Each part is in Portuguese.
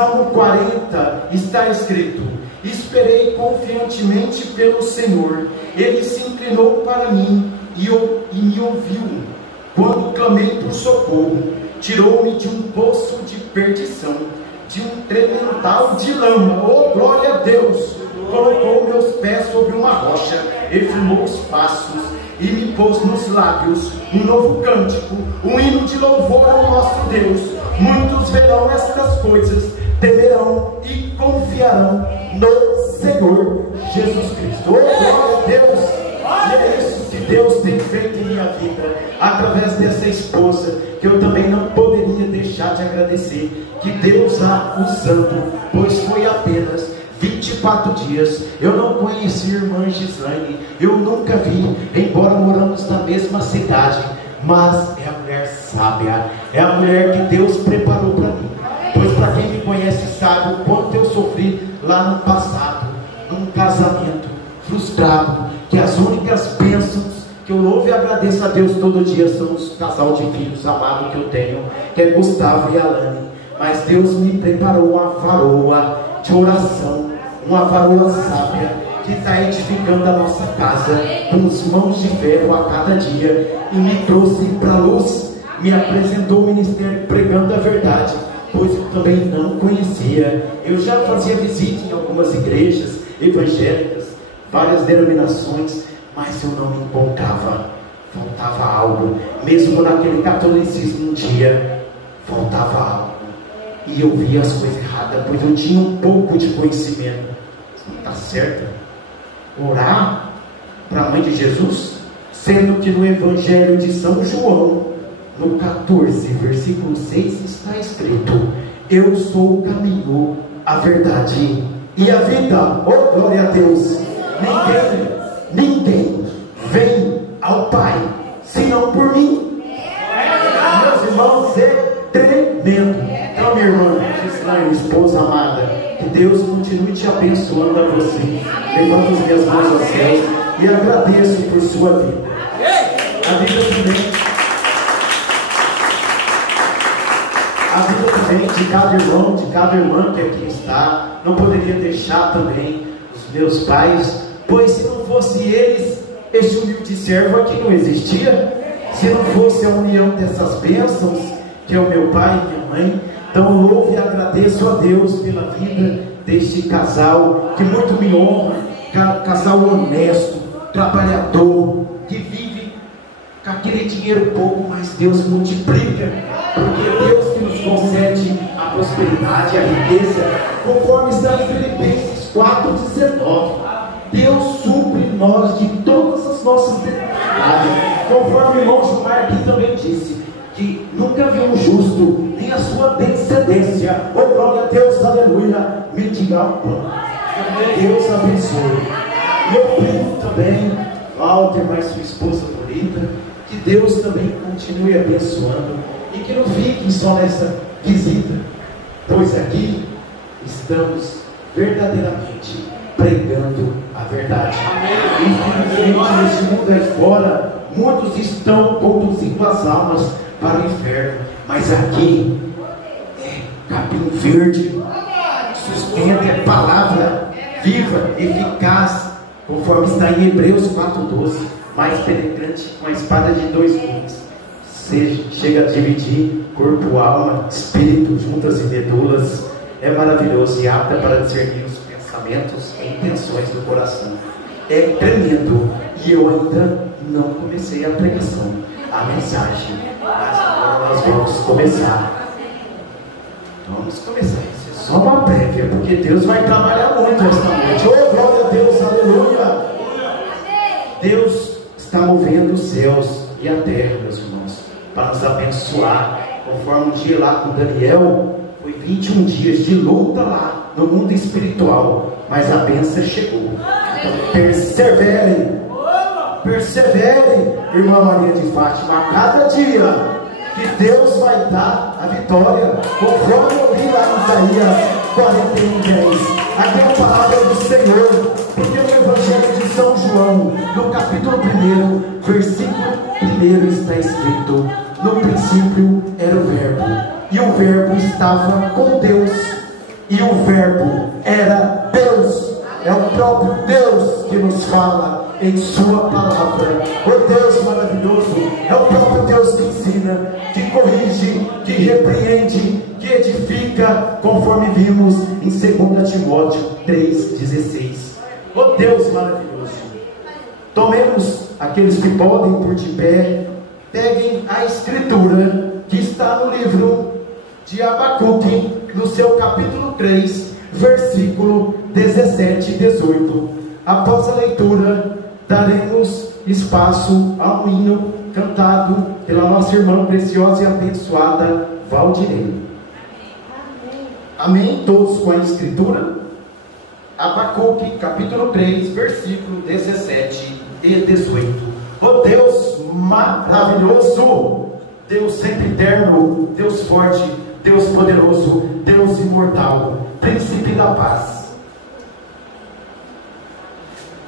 Salmo 40 está escrito: esperei confiantemente pelo Senhor, Ele se inclinou para mim e me ouviu. Quando clamei por socorro, tirou-me de um poço de perdição, de um tremendal de lama. Oh, glória a Deus! Colocou meus pés sobre uma rocha e firmou os passos, e me pôs nos lábios um novo cântico, um hino de louvor ao nosso Deus. Muitos verão estas coisas, temerão e confiarão no Senhor Jesus Cristo. Oh, glória a Deus! E é isso que Deus tem feito em minha vida, através dessa esposa, que eu também não poderia deixar de agradecer, que Deus a usando, pois foi apenas 24 dias. Eu não conheci a irmã Gislaine, eu nunca vi, embora moramos na mesma cidade, mas é a mulher sábia, é a mulher que Deus preparou para mim. Pois para quem me conhece sabe o quanto eu sofri lá no passado, num casamento frustrado, que as únicas bênçãos que eu louvo e agradeço a Deus todo dia são os casal de filhos amados que eu tenho, que é Gustavo e Alane. Mas Deus me preparou uma varoa de oração, uma varoa sábia, que está edificando a nossa casa com as mãos de ferro a cada dia, e me trouxe para a luz, me apresentou o ministério pregando a verdade, pois eu também não conhecia. Eu já fazia visita em algumas igrejas evangélicas, várias denominações, mas eu não me encontrava, faltava algo, mesmo naquele catolicismo um dia, faltava algo, e eu via as coisas erradas, pois eu tinha um pouco de conhecimento. Não está certo orar para a mãe de Jesus, sendo que no Evangelho de São João, no 14, versículo 6, está escrito: eu sou o caminho, a verdade e a vida. Oh, glória a Deus! Ninguém vem ao Pai senão por mim. Meus irmãos, é tremendo. Então, minha irmã Gislaine, esposa amada, que Deus continue te abençoando a você. Levanto as minhas mãos aos céus e agradeço por sua vida. A vida também de cada irmão, de cada irmã que aqui está. Não poderia deixar também os meus pais, pois se não fosse eles, este humilde servo aqui não existia. Se não fosse a união dessas bênçãos, que é o meu pai e minha mãe. Então louvo e agradeço a Deus pela vida deste casal, que muito me honra, casal honesto, trabalhador, que vive com aquele dinheiro pouco, mas Deus multiplica, porque Deus que nos concede a prosperidade e a riqueza, conforme está em Filipenses 4,19. Deus supre nós de todas as nossas necessidades, conforme o irmão Gilmar aqui também disse, que nunca viu um justo, nem a sua descendência, oh glória a Deus, aleluia, mendigar o pão. Deus abençoe. Meu primo também, Walter, mais sua esposa bonita, que Deus também continue abençoando, e que não fiquem só nessa visita, pois aqui estamos verdadeiramente pregando a verdade. Infelizmente, nesse mundo aí fora, muitos estão conduzindo as almas para o inferno, mas aqui é capim verde, sustenta, é palavra viva, eficaz, conforme está em Hebreus 4,12, mais penetrante com a espada de 2 gumes, chega a dividir corpo, alma, espírito, juntas e medulas, é maravilhoso e apta para discernir os pensamentos e intenções do coração. É tremendo, e eu ainda não comecei a pregação, a mensagem, mas agora nós vamos começar. Vamos começar. Isso é só uma prévia, porque Deus vai trabalhar muito esta noite. Oh, glória a Deus, aleluia! Deus está movendo os céus e a terra, meus irmãos, para nos abençoar. Conforme o dia lá com Daniel, foi 21 dias de luta lá no mundo espiritual, mas a bênção chegou. Então, persevere, irmã Maria de Fátima, a cada dia que Deus vai dar a vitória, conforme eu li lá em Isaías 41:10. Aqui é a palavra do Senhor, porque no Evangelho de São João, no capítulo 1, versículo 1, está escrito: no princípio era o Verbo, e o Verbo estava com Deus, e o Verbo era Deus. É o próprio Deus que nos fala em sua palavra. O Deus maravilhoso é o próprio Deus que ensina, que corrige, que repreende, que edifica, conforme vimos em 2 Timóteo 3,16. O Deus maravilhoso. Tomemos, aqueles que podem, por de pé, peguem a escritura que está no livro de Abacuque, no seu capítulo 3, versículo 17 e 18. Após a leitura, daremos espaço a um hino cantado pela nossa irmã preciosa e abençoada Valdirene. Amém? Todos com a escritura? Abacuque, capítulo 3, versículo 17 e 18. Oh Deus maravilhoso, Deus sempre eterno, Deus forte, Deus poderoso, Deus imortal, príncipe da paz.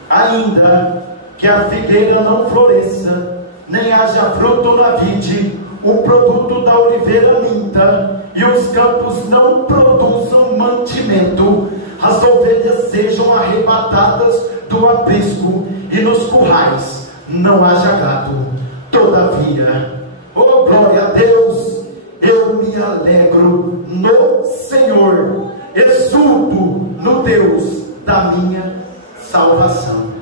Ainda que a figueira não floresça, nem haja fruto na vide, o produto da oliveira minta, e os campos não produzam mantimento, as ovelhas sejam arrebatadas do aprisco, e nos currais não haja gado. Todavia, oh glória a Deus, eu me alegro no Senhor, exulto no Deus da minha salvação.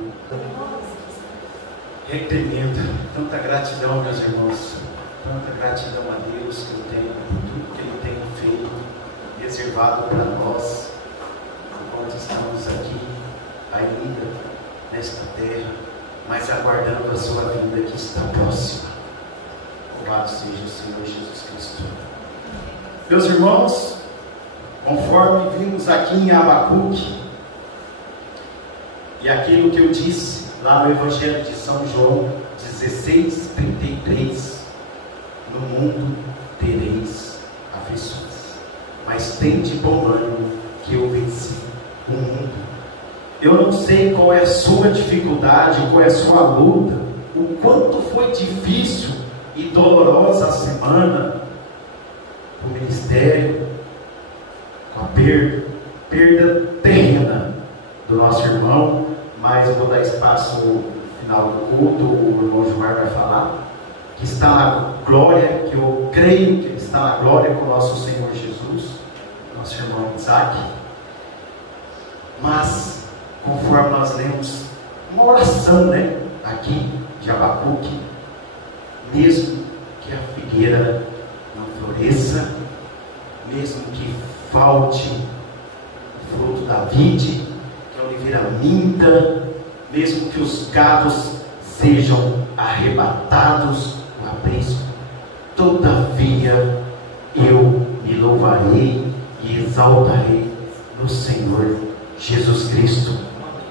Repreendo tanta gratidão, meus irmãos, tanta gratidão a Deus que eu tenho por tudo que Ele tem feito, reservado para nós, enquanto estamos aqui, ainda nesta terra, mas aguardando a sua vinda que está próxima. Louvado seja o Senhor Jesus Cristo. Meus irmãos, conforme vimos aqui em Abacuque, e aquilo que eu disse lá no Evangelho de São João 16:33, no mundo tereis aflições, mas tende bom ânimo, que eu venci o mundo. Eu não sei qual é a sua dificuldade, qual é a sua luta, o quanto foi difícil e dolorosa a semana, o ministério, com a perda terrena do nosso irmão, mas eu vou dar espaço no final do culto, o irmão Gilmar vai falar, que está na glória, que eu creio que ele está na glória com o nosso Senhor Jesus, nosso irmão Isaac. Mas, conforme nós lemos uma oração, aqui de Abacuque, mesmo que a figueira não floresça, mesmo que falte o fruto da vide, que a oliveira minta, mesmo que os gados sejam arrebatados no aprisco, todavia eu me louvarei e exaltarei no Senhor Jesus Cristo,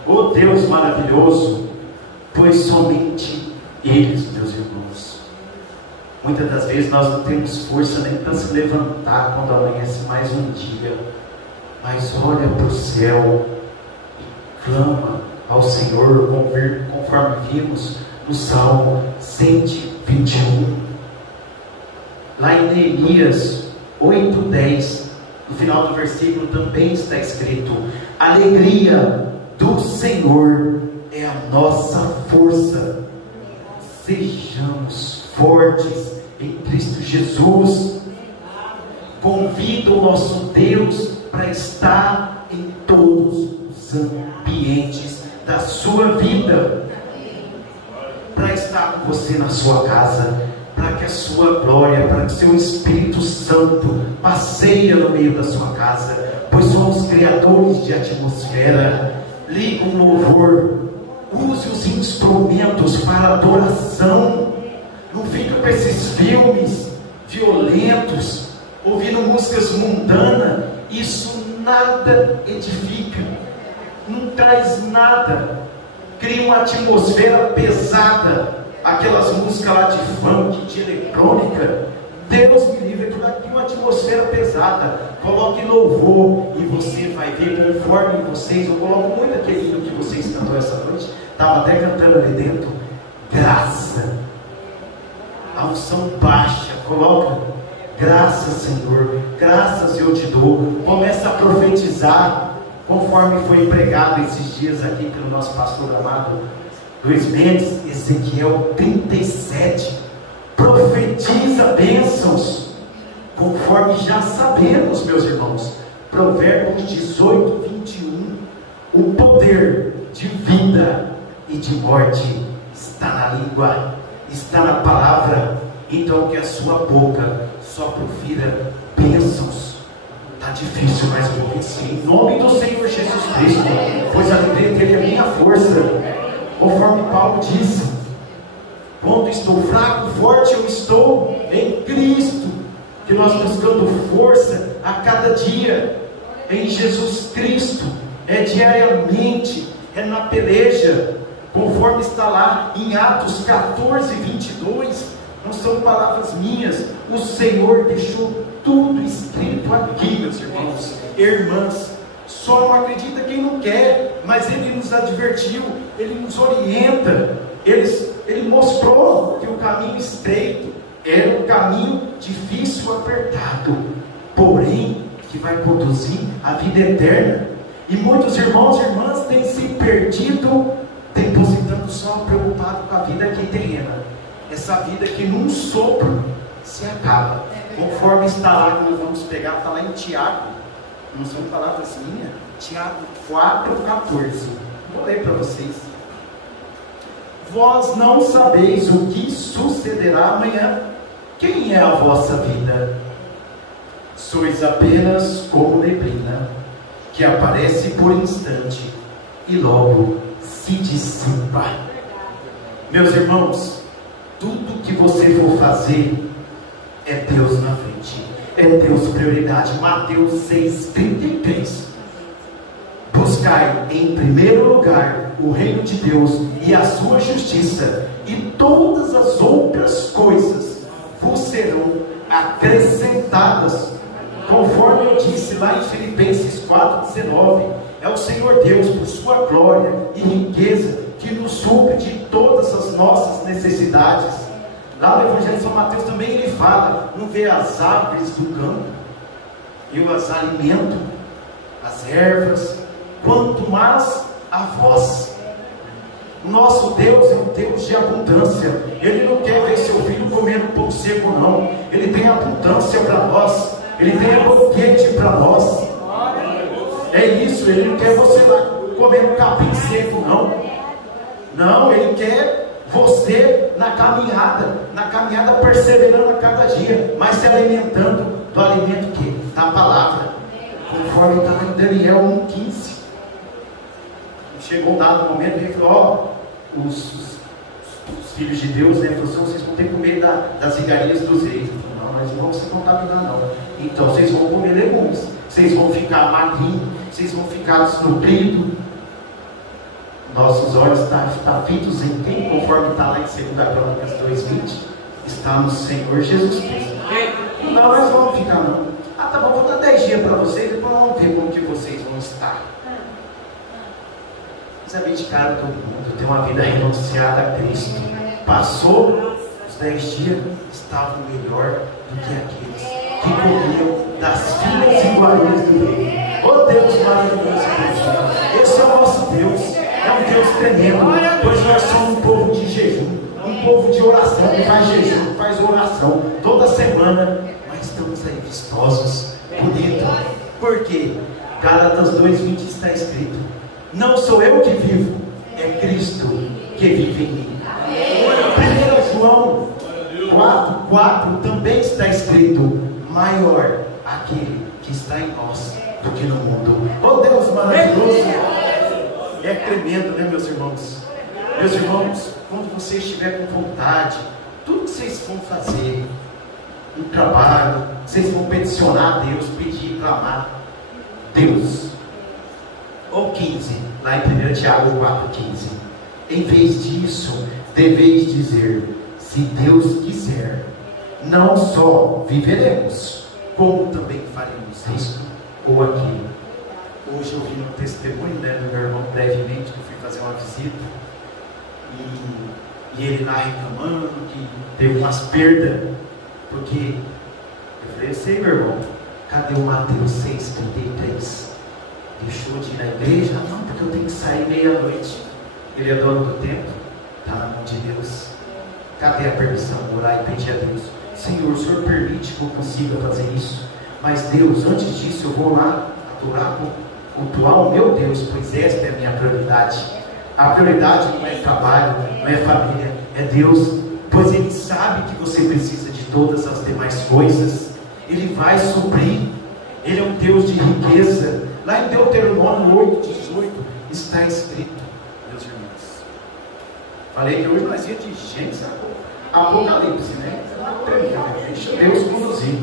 o Deus maravilhoso, pois somente eles, meus irmãos. Muitas das vezes nós não temos força nem para se levantar quando amanhece mais um dia, mas olha para o céu e clama ao Senhor, conforme vimos no Salmo 121. Lá em Neemias 8:10, no final do versículo também está escrito: a alegria do Senhor é a nossa força. Sejamos fortes em Cristo Jesus. Convido o nosso Deus para estar em todos os ambientes da sua vida, para estar com você na sua casa, para que a sua glória, para que o seu Espírito Santo passeie no meio da sua casa, pois somos criadores de atmosfera. Liga um louvor, use os instrumentos para adoração, não fica com esses filmes violentos, ouvindo músicas mundanas. Isso nada edifica, não traz nada, cria uma atmosfera pesada, aquelas músicas lá de funk, de eletrônica. Deus me livre, aquilo aqui uma atmosfera pesada. Coloque louvor e você vai ver, conforme vocês, eu coloco muito aquele hino que vocês cantou essa noite, estava até cantando ali dentro, graça. A unção baixa, coloca Graças, Senhor, graças eu te dou. Começa a profetizar, conforme foi pregado esses dias aqui pelo nosso pastor amado Luiz Mendes, Ezequiel 37. Profetiza bênçãos, conforme já sabemos, meus irmãos. Provérbios 18, 21. O poder de vida e de morte está na língua, está na palavra. Então que a sua boca só profira bênçãos. Está difícil, mas eu vou vencer em nome do Senhor Jesus Cristo, pois a alegria dele é a minha força. Conforme Paulo disse: quando estou fraco, forte eu estou em Cristo. Que nós buscando força a cada dia em Jesus Cristo, é diariamente, é na peleja, conforme está lá em Atos 14, 22. Não são palavras minhas, o Senhor deixou tudo escrito aqui, meus irmãos e irmãs. Só não acredita quem não quer, mas Ele nos advertiu, Ele nos orienta, Ele mostrou que o caminho estreito era um caminho difícil, apertado, porém que vai conduzir à vida eterna. E muitos irmãos e irmãs têm se perdido, depositando só preocupado com a vida aqui terrena, essa vida que num sopro se acaba, conforme está lá, que nós vamos pegar, está lá em Tiago, não são palavras minhas, Tiago 4,14. Vou ler para vocês. Vós não sabeis o que sucederá amanhã. Quem é a vossa vida? Sois apenas como neblina, que aparece por instante e logo se dissipa. Meus irmãos, tudo que você for fazer é Deus na frente, é Deus prioridade. Mateus 6,33. Buscai em primeiro lugar o reino de Deus e a sua justiça, e todas as outras coisas vos serão acrescentadas. Conforme eu disse lá em Filipenses 4,19, é o Senhor Deus, por sua glória e riqueza, que nos supre de todas as nossas necessidades. Lá no Evangelho de São Mateus também ele fala: não vê as árvores do campo, eu as alimento, as ervas, quanto mais a vós. Nosso Deus é um Deus de abundância. Ele não quer ver seu filho comendo pão seco, não. Ele tem abundância para nós, Ele tem banquete para nós. É isso, Ele não quer você lá comendo capim seco, não. Não, Ele quer você na caminhada perseverando a cada dia, mas se alimentando do alimento que? Da palavra, conforme está em Daniel 1,15. Chegou um dado momento que ele falou: os filhos de Deus, né, falou assim: vocês vão ter que comer das igarias dos reis. Não, mas não vão se contaminar, não. Então vocês vão comer legumes, vocês vão ficar magrinhos, vocês vão ficar desnutridos. Nossos olhos estão fitos em quem? Conforme está lá em 2 Crônicas 2,20, está no Senhor Jesus Cristo. Não, nós vamos ficar, não. Ah, tá bom, vou dar 10 dias para vocês, depois vamos ver como que vocês vão estar. Saber de cara todo mundo, ter uma vida renunciada a Cristo. Passou os 10 dias, estavam melhor do que aqueles que comiam das filhas iguarias do rei. Oh Deus maravilhoso, esse é o nosso Deus, é um Deus tremendo, pois nós somos um povo de jejum, um povo de oração, que faz jejum, faz oração toda semana, mas estamos aí vistosos, bonitos. Por quê? Gálatas 2,20 está escrito: não sou eu que vivo, é Cristo que vive em mim. 1 João 4,4 também está escrito: maior aquele que está em nós do que no mundo. Oh Deus maravilhoso! É tremendo, né, meus irmãos? Meus irmãos, quando você estiver com vontade, tudo que vocês vão fazer, no trabalho, vocês vão peticionar a Deus, pedir, clamar, Deus. Ou 15, lá em 1 Tiago 4,15. Em vez disso, deveis dizer: se Deus quiser, não só viveremos, como também faremos isto ou aquilo. Hoje eu vi um testemunho, né, do meu irmão, brevemente, que eu fui fazer uma visita, e ele lá reclamando que teve umas perdas, porque Eu falei, eu sei, meu irmão. Cadê o Mateus 6,33? Deixou de ir na igreja? Não, porque eu tenho que sair meia-noite. Ele é dono do tempo? Está na mão de Deus. Cadê a permissão? Orar e pedir a Deus: Senhor, o Senhor permite que eu consiga fazer isso, mas Deus, antes disso eu vou lá adorar, cultuar o meu Deus, pois esta é a minha prioridade. A prioridade não é trabalho, não é família, é Deus, pois Ele sabe que você precisa de todas as demais coisas. Ele vai suprir. Ele é um Deus de riqueza. Lá em Deuteronômio 8,18 está escrito, meus irmãos. Falei que hoje nós ia de Gênesis a Apocalipse, né? Deixa Deus conduzir.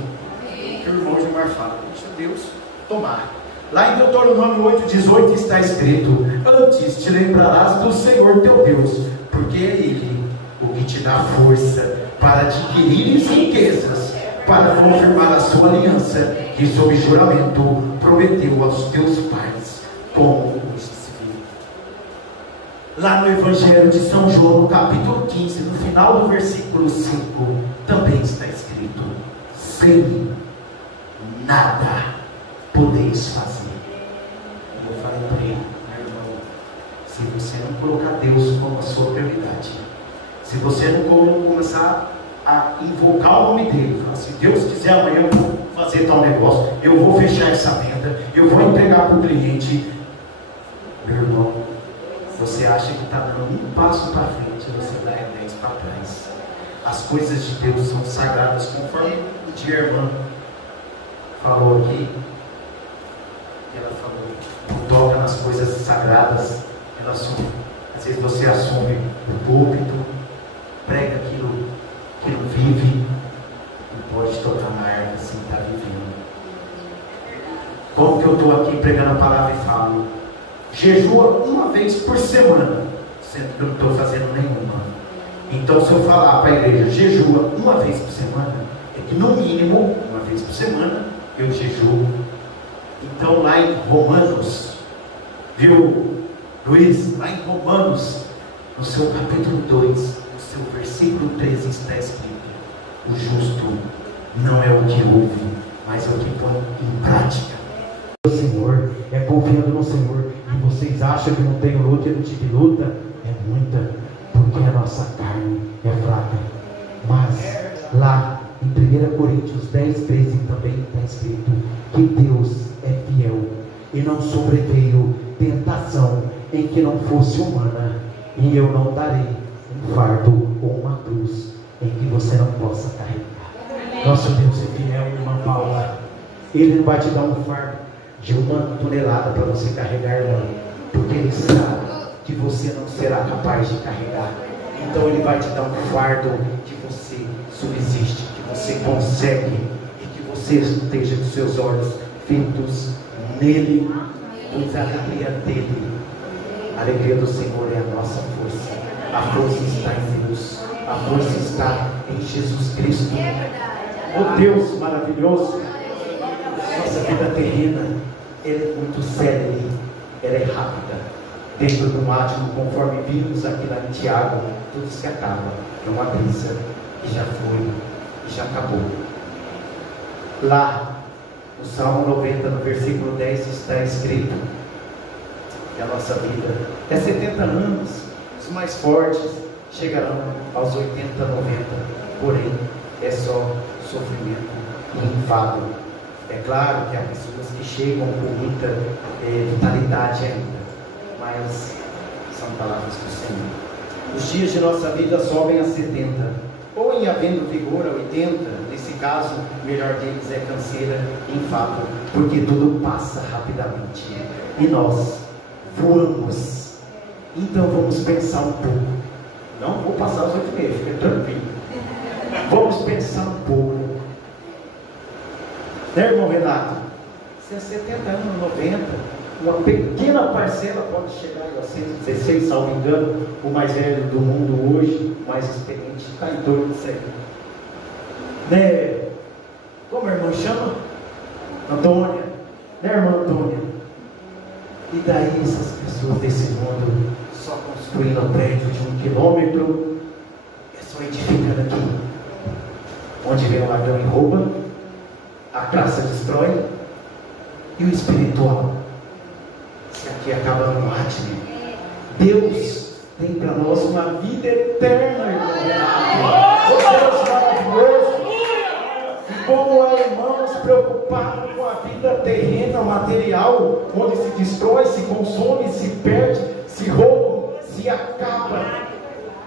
Que o irmão Gilmar fala, deixa Deus tomar. Lá em Deuteronômio 8,18 está escrito: antes te lembrarás do Senhor teu Deus, porque é Ele o que te dá força para adquirir riquezas, para confirmar a sua aliança, que sob juramento prometeu aos teus pais, como hoje se viu. Lá no Evangelho de São João, no capítulo 15, no final do versículo 5, também está escrito: sem mim nada podeis fazer. Eu falei para ele: meu irmão, se você não colocar Deus como a sua prioridade, se você não começar a invocar o nome dele, falar: se Deus quiser, amanhã eu vou fazer tal negócio, eu vou fechar essa venda, eu vou entregar para o cliente. Meu irmão, você acha que está dando um passo para frente, você dá 10 para trás. As coisas de Deus são sagradas, conforme o dia a irmã falou aqui. Ela falou, não toca nas coisas sagradas. Ela assume. Às vezes você assume o púlpito, prega aquilo que não vive, não pode tocar na árvore sem estar vivendo. Como que eu estou aqui pregando a palavra e falo: jejua uma vez por semana, sendo que eu não estou fazendo nenhuma. Então, se eu falar para a igreja, jejua uma vez por semana, é que no mínimo, uma vez por semana, eu jejuo. Então, lá em Romanos, viu, Luiz? Lá em Romanos, no seu capítulo 2, no seu versículo 13, está escrito: o justo não é o que ouve, mas é o que põe em prática. O Senhor é confiando no Senhor. E vocês acham que não tem luta? Eu não tive luta? É muita, porque a nossa carne é fraca. Mas lá em 1 Coríntios 10, 13 também está escrito que Deus é fiel e não sobreveio tentação em que não fosse humana, e eu não darei um fardo ou uma cruz em que você não possa carregar. Nosso Deus é fiel, irmã Paula. Ele não vai te dar um fardo de 1 tonelada para você carregar, irmã, porque Ele sabe que você não será capaz de carregar. Então Ele vai te dar um fardo que você subsiste, que você consegue, e que você esteja com seus olhos fitos nele, pois a alegria dele, a alegria do Senhor é a nossa força. A força está em Deus, a força está em Jesus Cristo. Oh Deus maravilhoso, nossa vida terrena, ela é muito célere, ela é rápida. Dentro do átomo, conforme vimos aqui lá em Tiago, tudo se acaba. É uma brisa que já foi e já acabou. Lá no Salmo 90, no versículo 10, está escrito que a nossa vida é 70 anos. Os mais fortes chegarão aos 80, 90. Porém, é só sofrimento e enfado. É claro que há pessoas que chegam com muita vitalidade ainda, mas são palavras do Senhor. Os dias de nossa vida sobem a 70, ou em havendo vigor a 80, nesse caso, o melhor deles é canseira e enfado, porque tudo passa rapidamente, e nós voamos. Então vamos pensar um pouco. Não vou passar os 8 meses, fica tranquilo. Vamos pensar um pouco. Né, irmão Renato? Se é 70 anos, 90, uma pequena parcela pode chegar a 116, salvo engano. O mais velho do mundo hoje, o mais experiente, está em torno disso aí. Né? Como a irmã chama? Antônia. Né, irmã Antônia? E daí essas pessoas desse mundo só construindo um prédio de 1 quilômetro, é só edificando aqui. Onde vem o ladrão e rouba, A graça destrói. E o espiritual? Isso aqui acaba no átimo. Deus tem para nós uma vida eterna, irmão Renato. Deus maravilhoso. E como há irmãos preocupados com a vida terrena, material, onde se destrói, se consome, se perde, se rouba, se acaba.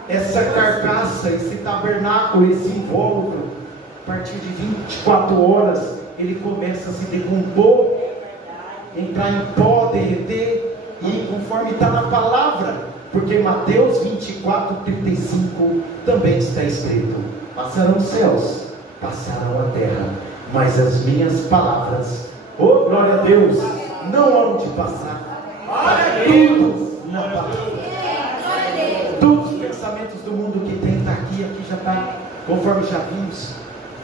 Essa carcaça, esse tabernáculo, esse invólucro, a partir de 24 horas, ele começa a se decompor, entrar em pó, derreter, e conforme está na palavra, porque Mateus 24:35 também está escrito: passarão os céus, passarão a terra, mas as minhas palavras, oh glória a Deus, não hão de passar. Tudo na palavra. Todos os pensamentos do mundo que tem está aqui já está, conforme já vimos.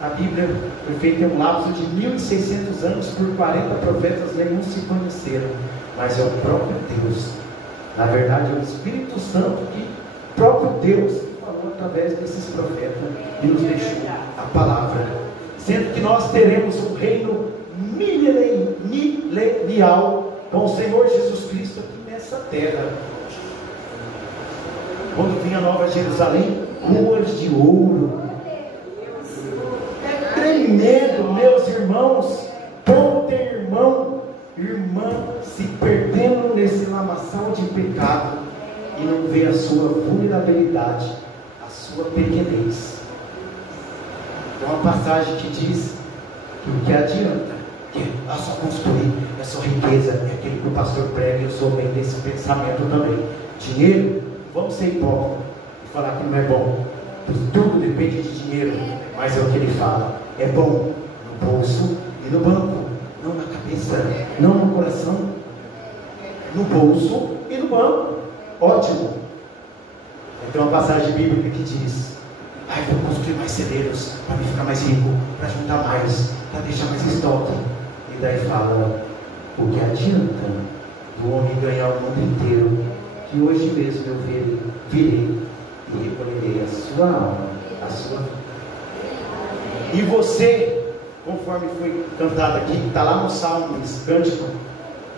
A Bíblia foi feita em um lapso de 1600 anos por 40 profetas, nenhum se conheceram, mas é o próprio Deus, na verdade é o Espírito Santo, que próprio Deus falou através desses profetas e nos deixou a palavra, sendo que nós teremos um reino milenial com o Senhor Jesus Cristo aqui nessa terra. Quando vinha a Nova Jerusalém, ruas de ouro. É tremendo, meus irmãos. Como tem irmão, irmã se perdendo nesse lamaçal de pecado e não vê a sua vulnerabilidade, a sua pequenez. Tem uma passagem que diz que o que adianta, que é só construir, é só riqueza, é aquele que o pastor prega. Eu sou bem desse pensamento também. Dinheiro, vamos ser hipócritas e falar que não é bom. Tudo depende de dinheiro, mas é o que ele fala: é bom no bolso e no banco, não na cabeça, não no coração. No bolso e no banco, ótimo. Tem uma passagem bíblica que diz: vou construir mais celeiros para me ficar mais rico, para juntar mais, para deixar mais estoque. E daí fala: o que adianta do homem ganhar o mundo inteiro, que hoje mesmo eu virei e recolherei a sua alma, a sua vida. E você, conforme foi cantado aqui, está lá no Salmo, esse cântico,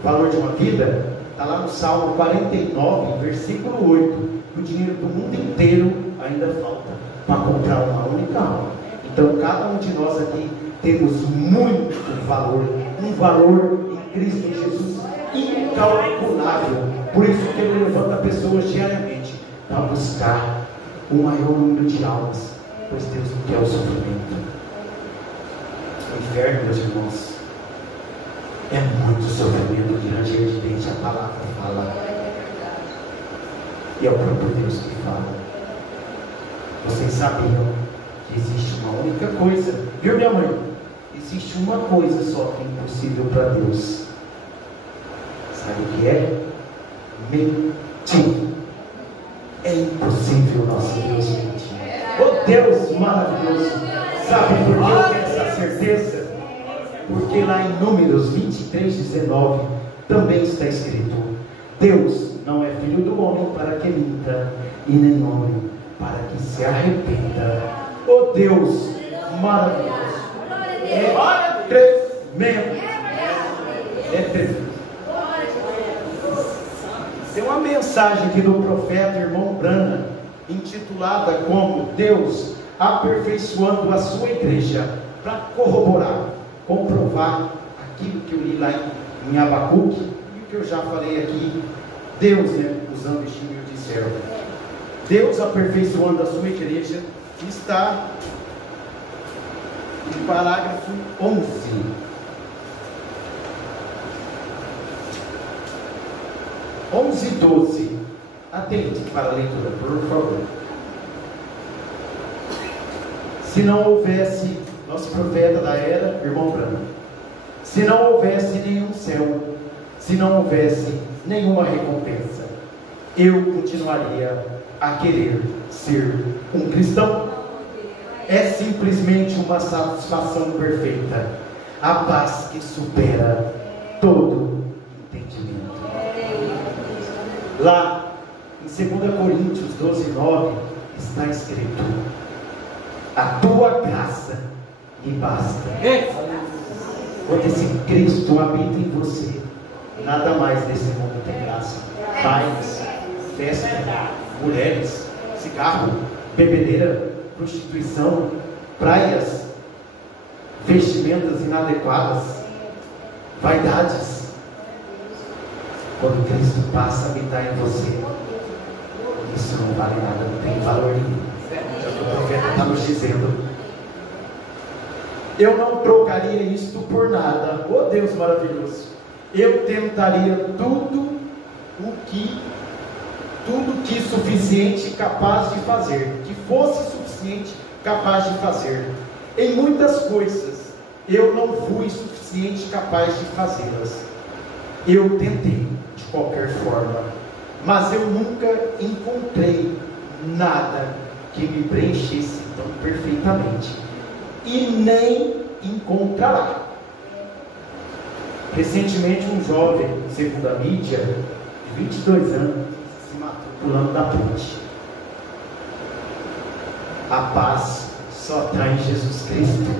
valor de uma vida, está lá no Salmo 49, versículo 8. O dinheiro do mundo inteiro ainda falta para comprar uma única alma. Então cada um de nós aqui temos muito valor, um valor em Cristo Jesus incalculável. Por isso que ele levanta pessoas diariamente para buscar o maior número de almas, pois Deus não quer o sofrimento. O inferno, meus irmãos, é muito sofrimento diante de evidente. A palavra fala, e é o próprio Deus que fala. Vocês sabiam que existe uma única coisa, viu, minha mãe? Existe uma coisa só que é impossível para Deus. Sabe o que é? Mentir. É impossível nosso Deus mentir. Oh Deus maravilhoso! Sabe por que eu tenho essa certeza? Porque lá em Números 23:19 também está escrito: Deus não é filho do homem para que minta, e nem homem para que se arrependa. Oh Deus maravilhoso! É tremendo! É tremendo! Tem uma mensagem aqui do profeta irmão Branham, intitulada como Deus aperfeiçoando a sua igreja, para corroborar, comprovar aquilo que eu li lá em Abacuque e o que eu já falei aqui. Deus, usando este humilde servo, Deus aperfeiçoando a sua igreja, está no parágrafo 11. 11:12. Atente para a leitura, por favor. Se não houvesse, nosso profeta da era, irmão Branham, se não houvesse nenhum céu, se não houvesse nenhuma recompensa, eu continuaria a querer ser um cristão. É simplesmente uma satisfação perfeita, a paz que supera todo entendimento. Lá em 2 Coríntios 12:9 está escrito: a tua graça me basta. Quando esse Cristo habita em você, nada mais nesse mundo tem graça. Pais, festa, mulheres, cigarro, bebedeira, prostituição, praias, vestimentas inadequadas, vaidades. Quando Cristo passa a habitar em você, isso não vale nada, não tem valor nenhum. É o que o profeta está nos dizendo. Eu não trocaria isto por nada. Oh Deus maravilhoso. Eu tentaria tudo que suficiente e capaz de fazer, que fosse suficiente, capaz de fazer. Em muitas coisas eu não fui suficiente capaz de fazê-las. Eu tentei de qualquer forma, mas eu nunca encontrei nada que me preenchesse tão perfeitamente, e nem encontrará. Recentemente um jovem, segundo a mídia, de 22 anos, se matou pulando da ponte. A paz só está em Jesus Cristo.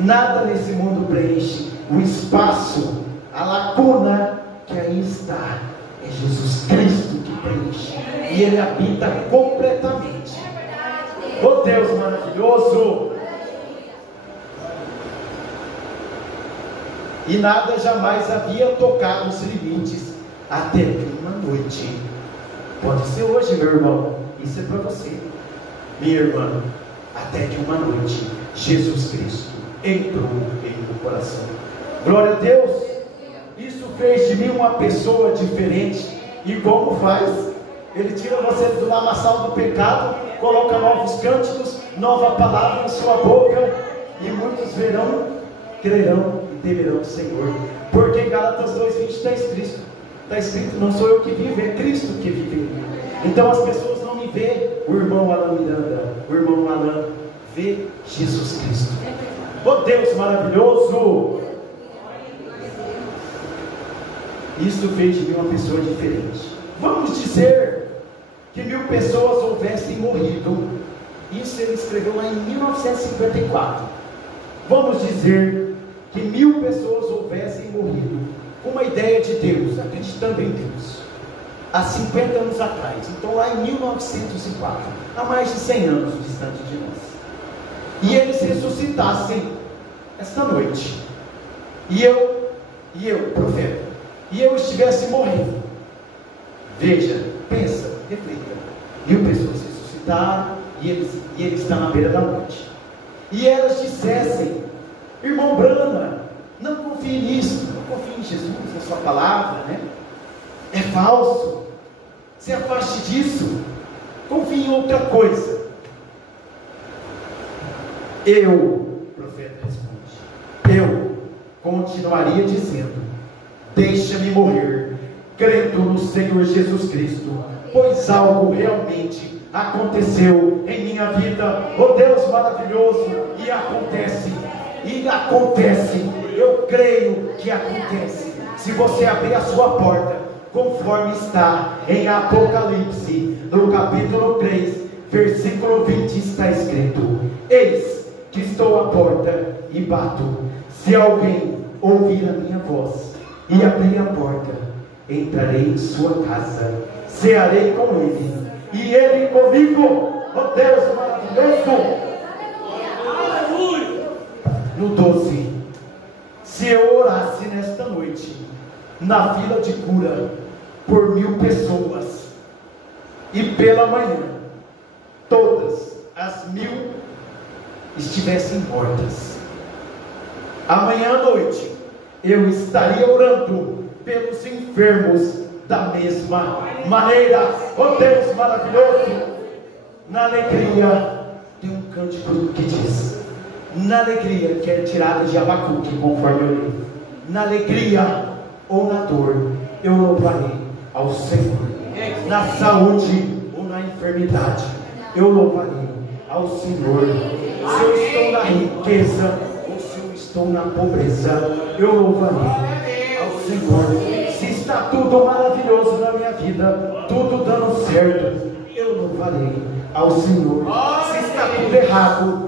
Nada nesse mundo preenche o espaço, a lacuna que aí está. É Jesus Cristo que preenche, e Ele habita completamente. Oh Deus maravilhoso! E nada jamais havia tocado os limites, até que uma noite, pode ser hoje, meu irmão, isso é para você, minha irmã, até que uma noite, Jesus Cristo entrou em meu coração. Glória a Deus! Isso fez de mim uma pessoa diferente. E como faz? Ele tira você do lamaçal do pecado, coloca novos cânticos, nova palavra em sua boca, e muitos verão, crerão e temerão o Senhor. Porque em Gálatas 2:20 está escrito, não sou eu que vivo, é Cristo que vive em mim. Então as pessoas não me veem o irmão Alan Miranda, o irmão Alan vê Jesus Cristo. Oh Deus maravilhoso! Isso fez de mim uma pessoa diferente. Vamos dizer que 1000 pessoas houvessem morrido. Isso ele escreveu lá em 1954. Vamos dizer que 1000 pessoas houvessem morrido com uma ideia de Deus, acreditando em Deus, há 50 anos atrás. Então lá em 1904, há mais de 100 anos distante de nós, e eles ressuscitassem esta noite, e eu, profeta, e eu estivesse morrendo. Veja, pensa, reflita. 1000 pessoas ressuscitaram, e ele está na beira da morte, e elas dissessem: irmão Brana, não confie nisso, não confie em Jesus, na sua palavra, né? É falso, se afaste disso, confie em outra coisa. Eu, profeta responde, eu continuaria dizendo: deixa-me morrer, crendo no Senhor Jesus Cristo, pois algo realmente aconteceu em minha vida. Oh Deus maravilhoso! E acontece, eu creio que acontece. Se você abrir a sua porta, conforme está em Apocalipse, no capítulo 3, versículo 20, está escrito: eis que estou à porta e bato. Se alguém ouvir a minha voz e abrir a porta, entrarei em sua casa, cearei com ele, e ele comigo. Oh Deus maravilhoso! No 12, se eu orasse nesta noite, na fila de cura, por 1000 pessoas, e pela manhã, todas as 1000 estivessem mortas, amanhã à noite, eu estaria orando pelos enfermos da mesma maneira. Oh Deus maravilhoso! Na alegria, tem um cântico que diz: na alegria, que é tirada de Abacuque, conforme eu li, na alegria ou na dor, eu louvarei ao Senhor. Na saúde ou na enfermidade, eu louvarei ao Senhor. Se eu estou na riqueza ou se eu estou na pobreza, eu louvarei ao Senhor. Se está tudo maravilhoso na minha vida, tudo dando certo, eu louvarei ao Senhor. Se está tudo errado,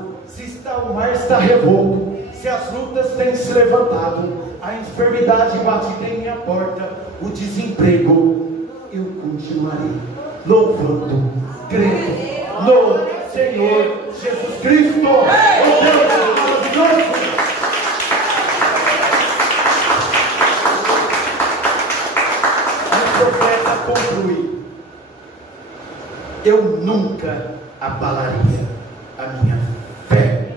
o mar está revolto, se as lutas têm se levantado, a enfermidade batida em minha porta, o desemprego, eu continuarei louvando, crendo no Senhor Jesus Cristo, o Deus maravilhoso. O profeta conclui: eu nunca abalaria a minha fé.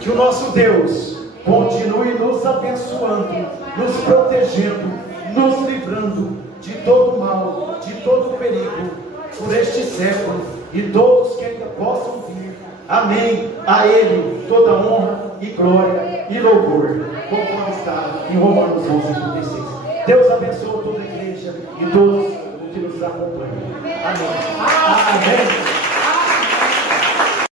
Que o nosso Deus continue nos abençoando, nos protegendo, nos livrando de todo mal, de todo perigo, por este século e todos que ainda possam vir. Amém. A Ele toda honra e glória e louvor, conforme está em Romanos 11:36. Deus abençoe toda a igreja e todos que nos acompanham. Amém. Amém.